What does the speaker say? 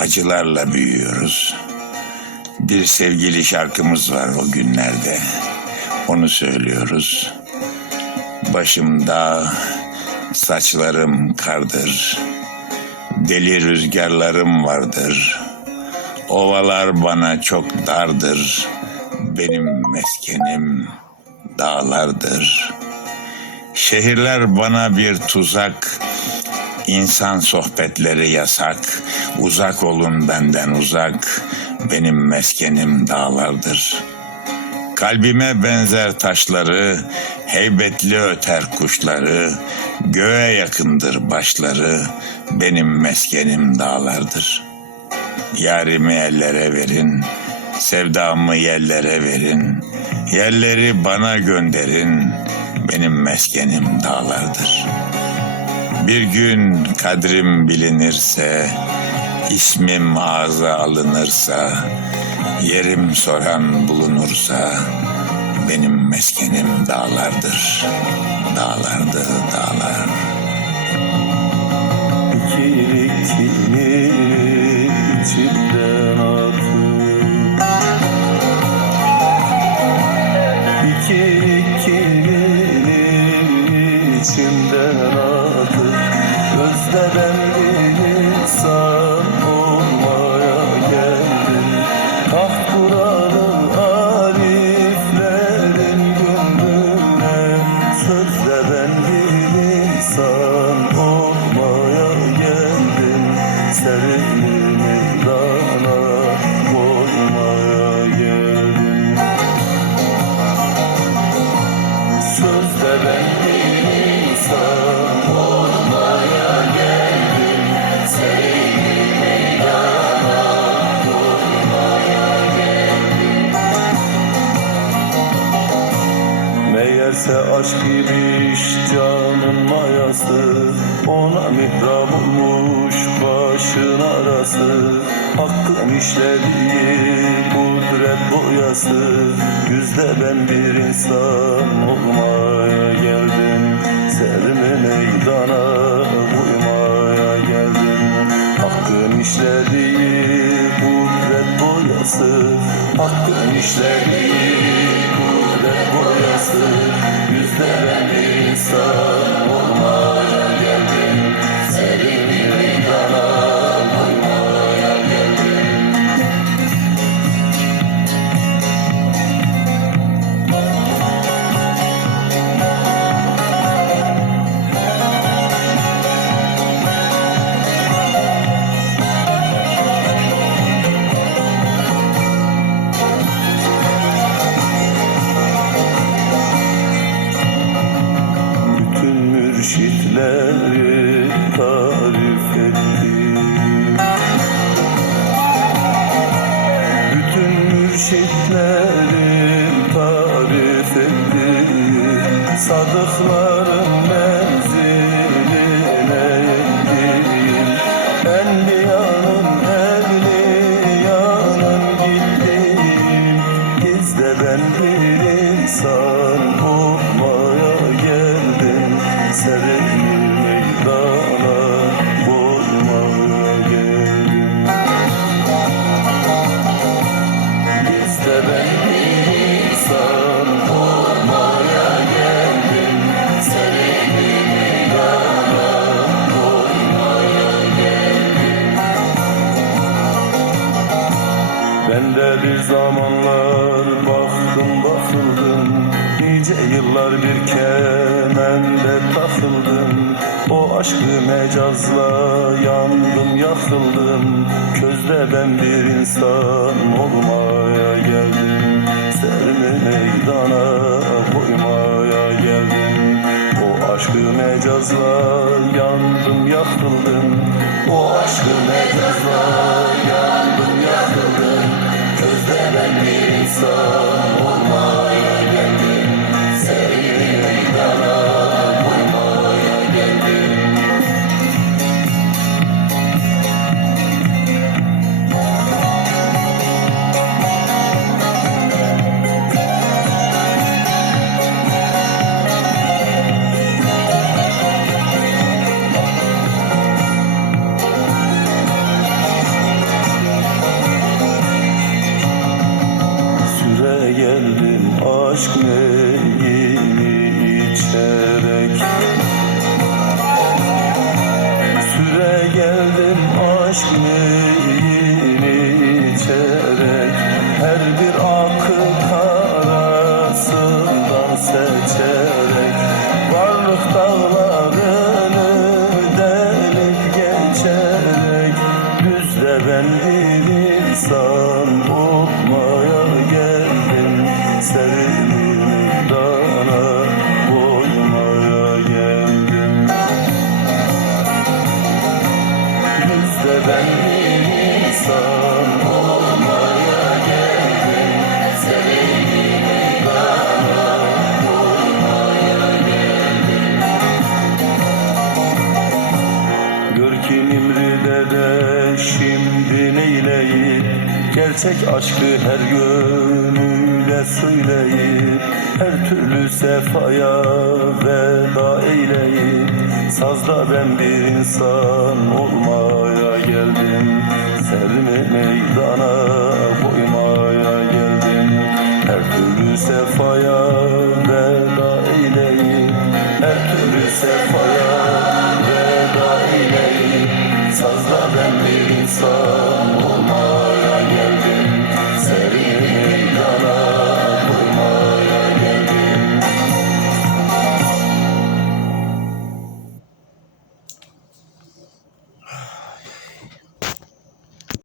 acılarla büyüyoruz. Bir sevgili şarkımız var o günlerde. Onu söylüyoruz. Başımda saçlarım kardır. Deli rüzgarlarım vardır. Ovalar bana çok dardır. Benim meskenim dağlardır. Şehirler bana bir tuzak. İnsan sohbetleri yasak. Uzak olun benden uzak. Benim meskenim dağlardır. Kalbime benzer taşları, heybetli öter kuşları, göğe yakındır başları, benim meskenim dağlardır. Yarimi ellere verin, sevdamı yerlere verin, yerleri bana gönderin, benim meskenim dağlardır. Bir gün kadrim bilinirse, ismim ağza alınırsa, yerim soran bulunursa, benim meskenim dağlardır. Dağlardır dağlar. İkilikini içimden atıp İkilikini içimden atıp the Aşk imiş canın mayası Ona mihrab olmuş başın arası. Hakkın işlediği kudret boyası. Yüzde ben bir insan olmaya geldim. Serimi meydana uymaya geldim. Hakkın işlediği kudret boyası. Hakkın işlediği Sadıkların zamanlar baktım bakıldım. Nice yıllar bir kemende takıldım. O aşkı mecazla yandım yakıldım. Közde ben bir insan olmaya geldim. Serimi meydana koymaya geldim. O aşkı mecazla yandım yakıldım. O aşkı mecazla yandım yakıldım bir aşk neyi içerek? Süre geldim aşk neyini içerek? Her bir akı karasından seçerek. Varlık dağlarını delip geçerek. Düzle ben bir insan. Ben bir insan olmaya Sevdiğimi bana koymaya geldim Gör de şimdi neyleyip Gerçek aşkı her gönüle söyleyip Her türlü sefaya veda eyleyip Sazda ben bir insan olmaya geldim. Serimi meydana koymaya geldim. Her türlü sefaya